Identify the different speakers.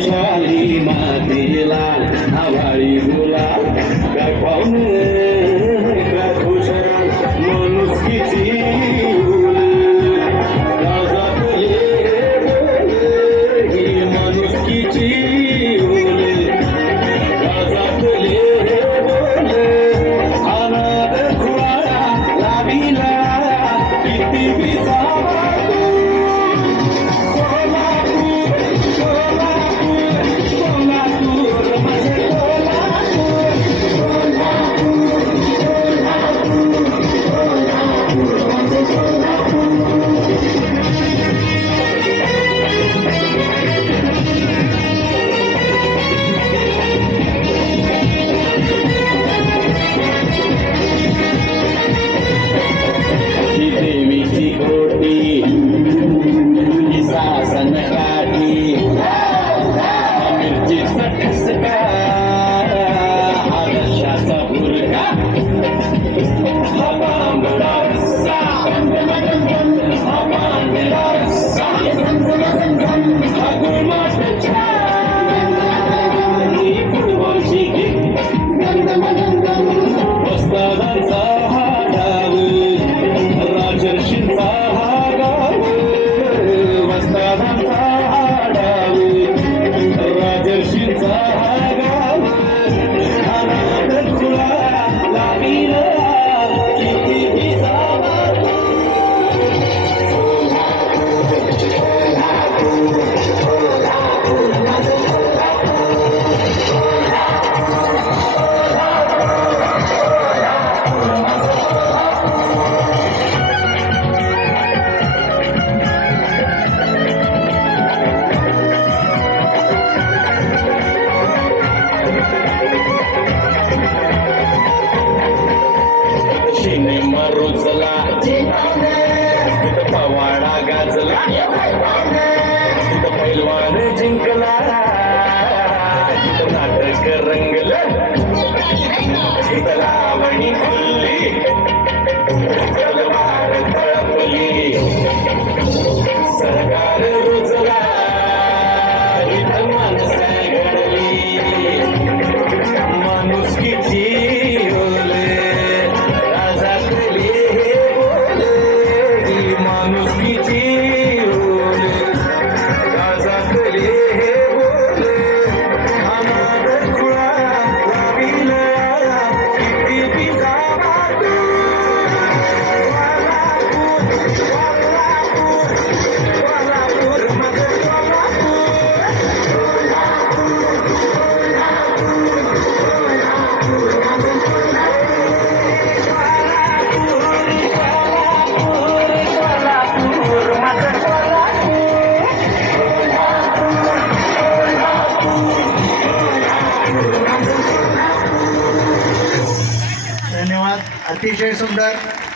Speaker 1: বিষয়ে I'll go my Yeah, yeah, yeah.
Speaker 2: धन्यवाद. अतिशय सुंदर.